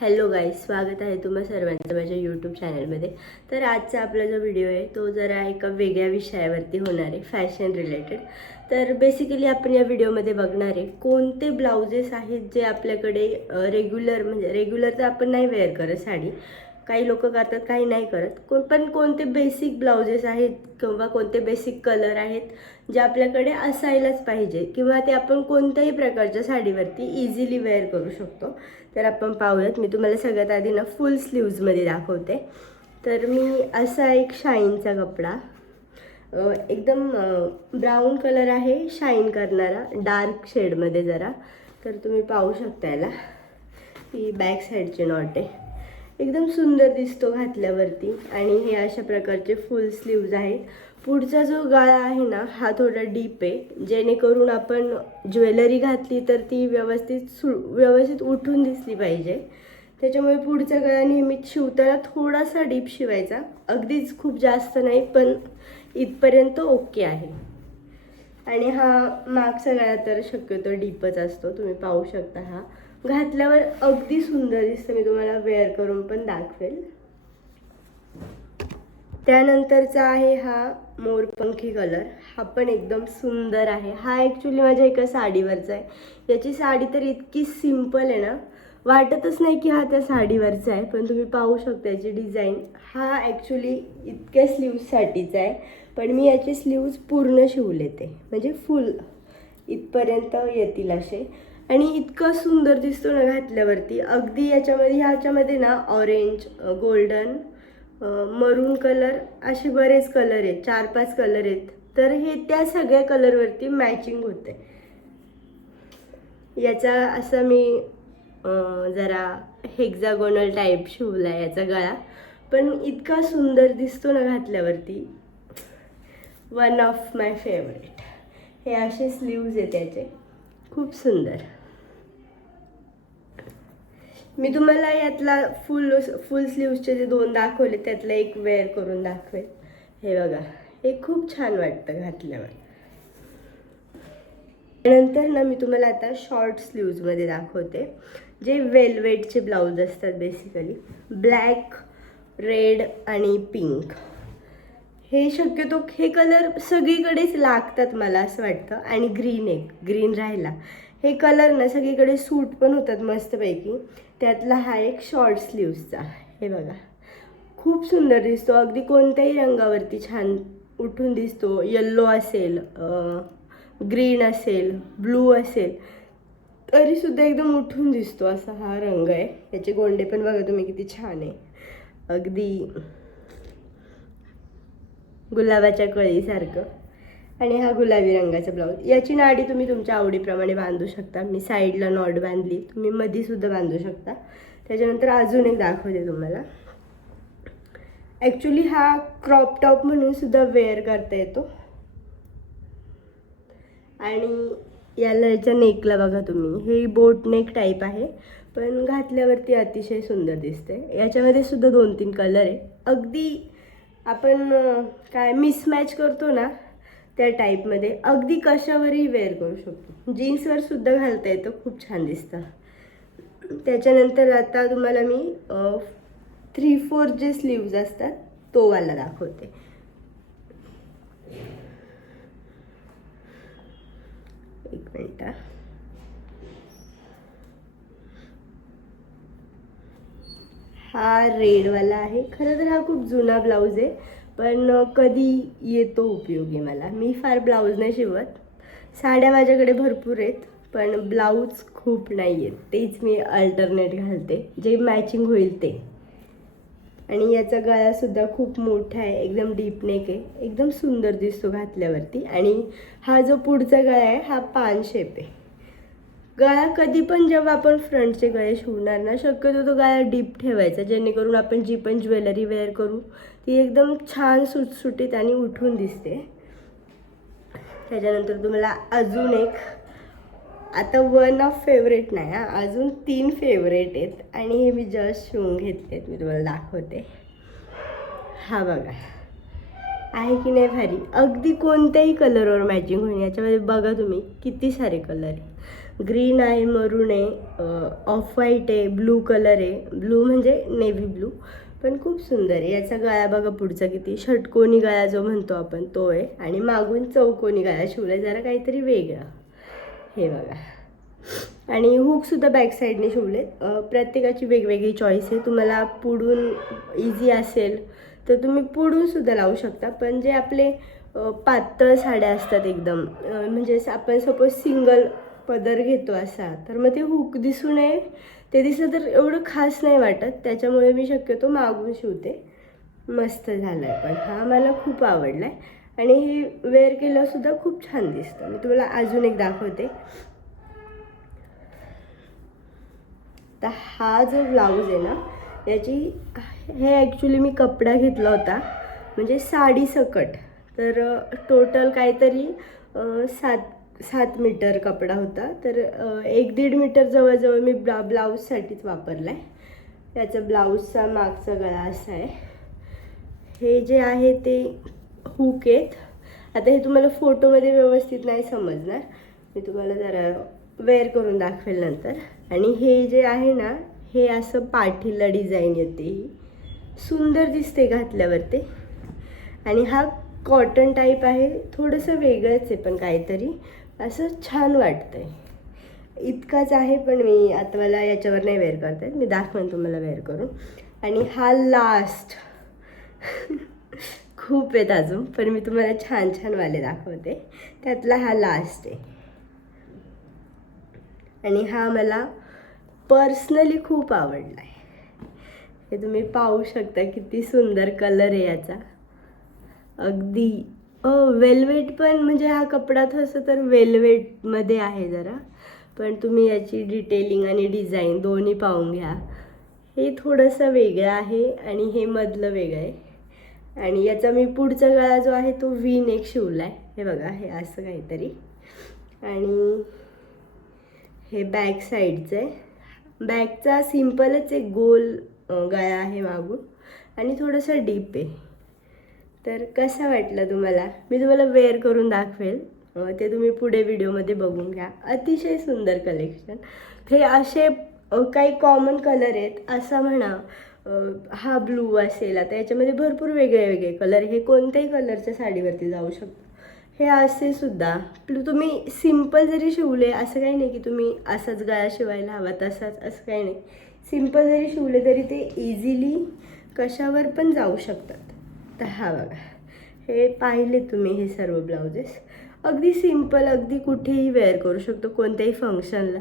Hello guys, स्वागत आहे तुम्हा सर्वांचं माझ्या यूट्यूब चॅनलमध्ये. तर आजचा आपला जो व्हिडिओ आहे तो जरा एका वेगळ्या विषयावरती होणार आहे, फॅशन रिलेटेड. तर बेसिकली आपण या व्हिडिओमध्ये बघणार आहे कोणते ब्लाउजेस आहेत जे आपल्याकडे रेग्युलर तर आपण नाही वेअर करत साडी, काही लोक करतात काही नाही करत. पण कोणते बेसिक ब्लाउजेस आहेत किंवा कोणते बेसिक कलर आहेत जे आपल्याकडे असायलाच पाहिजे किंवा ते आपण कोणत्याही प्रकारच्या साडीवरती इझिली वेअर करू शकतो. तर आपण पाहूयात. मी तुम्हाला सगळ्यात आधी ना फुल स्लीव्जमध्ये दाखवते. तर मी असा एक शाईनचा कपडा, एकदम ब्राऊन कलर आहे, शाईन करणारा डार्क शेडमध्ये जरा. तर तुम्ही पाहू शकता याला, ही बॅक साईडची नॉट आहे, एकदम सुंदर दिसतो घातल्यावरती. आणि हे अशा प्रकारचे फुल स्लीव्ज आहेत. पुढचा जो गळा आहे ना हा थोडा डीप आहे, जेणेकरून आपण ज्वेलरी घातली तर ती व्यवस्थित उठून दिसली पाहिजे. त्याच्यामुळे पुढचा गळा नेहमी शिवताना थोडासा डीप शिवायचा, अगदीच खूप जास्त नाही, पण इथपर्यंत ओके आहे. आणि हा मागचा गळा तर शक्यतो डीपच असतो, तुम्ही पाहू शकता. हा घातल्यावर अगदी सुंदर दिसतं, मी तुम्हाला वेअर करून पण दाखवेल. त्यानंतरचा आहे हा मोरपंखी कलर, हा पण एकदम सुंदर आहे. हा ॲक्च्युली माझ्या एका साडीवरचा आहे. याची साडी तर इतकी सिम्पल आहे ना, वाटतच नाही की हा त्या साडीवरचा आहे. पण तुम्ही पाहू शकता याची डिझाईन. हा ॲक्च्युली इतक्या स्लीव्जसाठीचा आहे, पण मी याचे स्लीव्ज पूर्ण शिवले, ते म्हणजे फुल इथपर्यंत येतील असे. आणि इतकं सुंदर दिसतो ना घातल्यावरती. अगदी ह्याच्यामध्ये ना ऑरेंज, गोल्डन, मरून कलर, असे बरेच कलर आहेत, 4-5 कलर आहेत. तर हे त्या सगळ्या कलरवरती मॅचिंग होते. याचा असं मी जरा हेक्झागोनल टाईप शिवला याचा गळा, पण इतका सुंदर दिसतो ना घातल्यावरती. One of my favourite. हे असे स्लीव्ज आहेत त्याचे, खूप सुंदर. मी तुम्हाला यातला फुल स्लीव्सचे जे 2 दाखवले त्यातला एक वेअर करून दाखवेल. हे बघा, हे खूप छान वाटतं घातल्यावर. नंतर ना मी तुम्हाला आता शॉर्ट स्लीव्जमध्ये दाखवते, जे वेलवेटचे ब्लाऊज असतात. बेसिकली ब्लॅक, रेड आणि पिंक, हे शक्यतो हे कलर सगळीकडेच लागतात मला असं वाटतं. आणि ग्रीन राहिला, हे कलर ना सगळीकडे सूट पण होतात मस्तपैकी. त्यातला हा एक शॉर्ट स्लीव्सचा, हे बघा, खूप सुंदर दिसतो. अगदी कोणत्याही रंगावरती छान उठून दिसतो. येल्लो असेल, ग्रीन असेल, ब्लू असेल, तरीसुद्धा एकदम उठून दिसतो असा हा रंग आहे. याचे गोंडे पण बघा तुम्ही किती छान आहे, अगदी गुलाबाच्या कळीसारखं. आणि हा गुलाबी रंगाचा ब्लाऊज. याची नाडी तुम्ही तुमच्या आवडीप्रमाणे बांधू शकता. मी साईडला नॉट बांधली, तुम्ही मधीसुद्धा बांधू शकता. त्याच्यानंतर अजून एक दाखवते तुम्हाला. ॲक्च्युली हा क्रॉप टॉप म्हणून सुद्धा वेअर करता येतो. आणि याच्या नेकला बघा तुम्ही, हे बोट नेक टाईप आहे, पण घातल्यावरती अतिशय सुंदर दिसते. याच्यामध्ये सुद्धा 2-3 कलर आहे. अगदी आपण काय मिसमॅच करतो ना त्या टाईपमध्ये, अगदी कशावरही वेअर करू शकतो. जीन्सवर सुद्धा घालता येतं, खूप छान दिसतं. त्याच्यानंतर आता तुम्हाला मी 3/4 जे स्लीव्ज असतात तो वाला दाखवते. एक मिनिट. हा रेडवाला आहे. खरं तर हा खूप जुना ब्लाऊज आहे, पण कधी येतो उपयोगी मला. मी फार ब्लाऊज नाही शिवत, साड्या माझ्याकडे भरपूर आहेत, पण ब्लाऊज खूप नाही आहेत. तेच मी अल्टरनेट घालते, जे मॅचिंग होईल ते. आणि याचा गळासुद्धा खूप मोठा आहे, एकदम डीप नेक आहे, एकदम सुंदर दिसतो घातल्यावरती. आणि हा जो पुढचा गळा आहे हा पान शेप आहे. गळा कधी पण जेव्हा आपण फ्रंटचे गळे शिवणार ना, शक्यतो तो गळा डीप ठेवायचा, जेणेकरून आपण जी पण ज्वेलरी वेअर करू ती एकदम छान सुटसुटीत आणि उठून दिसते. त्याच्यानंतर तुम्हाला अजून एक, आता वन ऑफ फेवरेट नाही हा, अजून 3 फेवरेट आहेत. आणि हे मी जस्ट शिवून घेतलेत, मी तुम्हाला दाखवते. हा बघा, आहे की नाही भारी. अगदी कोणत्याही कलरवर मॅचिंग होईल. याच्यामध्ये बघा तुम्ही किती सारे कलर आहे. ग्रीन आहे, मरून आहे, ऑफ व्हाईट आहे, ब्लू कलर आहे, ब्लू म्हणजे नेव्ही ब्लू, पण खूप सुंदर आहे. याचा गळा बघा पुढचा किती षटकोनी गळा जो म्हणतो आपण तो आहे, आणि मागून चौकोनी गळा शिवला, जरा काहीतरी वेगळं. हे बघा, आणि हुकसुद्धा बॅक साईडने शिवलेत. प्रत्येकाची वेगवेगळी चॉईस आहे. तुम्हाला पुढून इझी असेल तर तुम्ही पुढूनसुद्धा लावू शकता, पण जे आपले पातळ साड्या असतात एकदम, म्हणजे आपण सपोज सिंगल पदर घेतो असा, तर मग ते हुक दिसू नये, ते दिसलं तर एवढं खास नाही वाटत, त्याच्यामुळे मी शक्यतो मागून शिवते. मस्त झालं आहे, पण हा मला खूप आवडला आहे, आणि हे वेअर केल्यासुद्धा खूप छान दिसतं. मी तुम्हाला अजून एक दाखवते. तर हा जो ब्लाऊज आहे ना, याची हे ॲक्च्युली मी कपडा घेतला होता म्हणजे साडी सकट, तर टोटल काहीतरी 7 मीटर कपडा होता, तर 1-1.5 मीटर जवळजवळ मी ब्लाऊजसाठीच वापरला आहे. त्याचा ब्लाऊजचा मागचा गळा असा आहे. हे जे आहे ते हुक आहेत. आता हे तुम्हाला फोटोमध्ये व्यवस्थित नाही समजणार, मी तुम्हाला जरा वेअर करून दाखवेल नंतर. आणि हे जे आहे ना, हे असं पाठीला डिझाईन येते, ही सुंदर दिसते घातल्यावरती. आणि हा कॉटन टाईप आहे, थोडंसं वेगळंच आहे, पण काहीतरी असं छान वाटतंय. इतकाच आहे, पण मी आता मला याच्यावर नाही वेअर करता येत, मी दाखवेन तुम्हाला वेअर करून. आणि हा लास्ट खूप आहेत अजून, पण मी तुम्हाला छान छान वाले दाखवते. त्यातला हा लास्ट आहे, आणि हा मला पर्सनली खूप आवडला आहे. हे तुम्ही पाहू शकता किती सुंदर कलर आहे याचा. अगदी वेल्वेट, पण म्हणजे हा कपडा तसं तर वेल्वेटमध्ये आहे जरा, पण तुम्ही याची डिटेलिंग आणि डिझाईन दोन्ही पाहून घ्या. हे थोडंसं वेगळं आहे, आणि हे मधलं वेगळं आहे. आणि याचा मी पुढचा गळा जो आहे तो व्ही नेक शिवला आहे. हे बघा, हे असं काहीतरी. आणि हे बॅक साईडचं आहे. बॅकचा सिम्पलच एक गोल गळा आहे मागून, आणि थोडंसं डीप आहे. तर कसा वाटला तुम्हाला? मी तुम्हाला वेअर करून दाखवेल, ते तुम्ही पुढे व्हिडिओमध्ये बघून घ्या. अतिशय सुंदर कलेक्शन. हे असे काही कॉमन कलर आहेत असं म्हणा. हा ब्लू असेल, आता याच्यामध्ये भरपूर वेगळे वेगळे कलर, हे कोणत्याही कलरच्या साडीवरती जाऊ शकतं. हे असे सुद्धा तुम्ही सिम्पल जरी शिवले, असं काही नाही की तुम्ही असाच गळा शिवायला हवा तसाच, असं काही नाही. सिम्पल जरी शिवले तरी ते इझिली कशावर पण जाऊ शकतात. तर हा बघा, हे पाहिले तुम्ही हे सर्व ब्लाउजेस, अगदी सिम्पल, अगदी कुठेही वेअर करू शकतो, कोणत्याही फंक्शनला.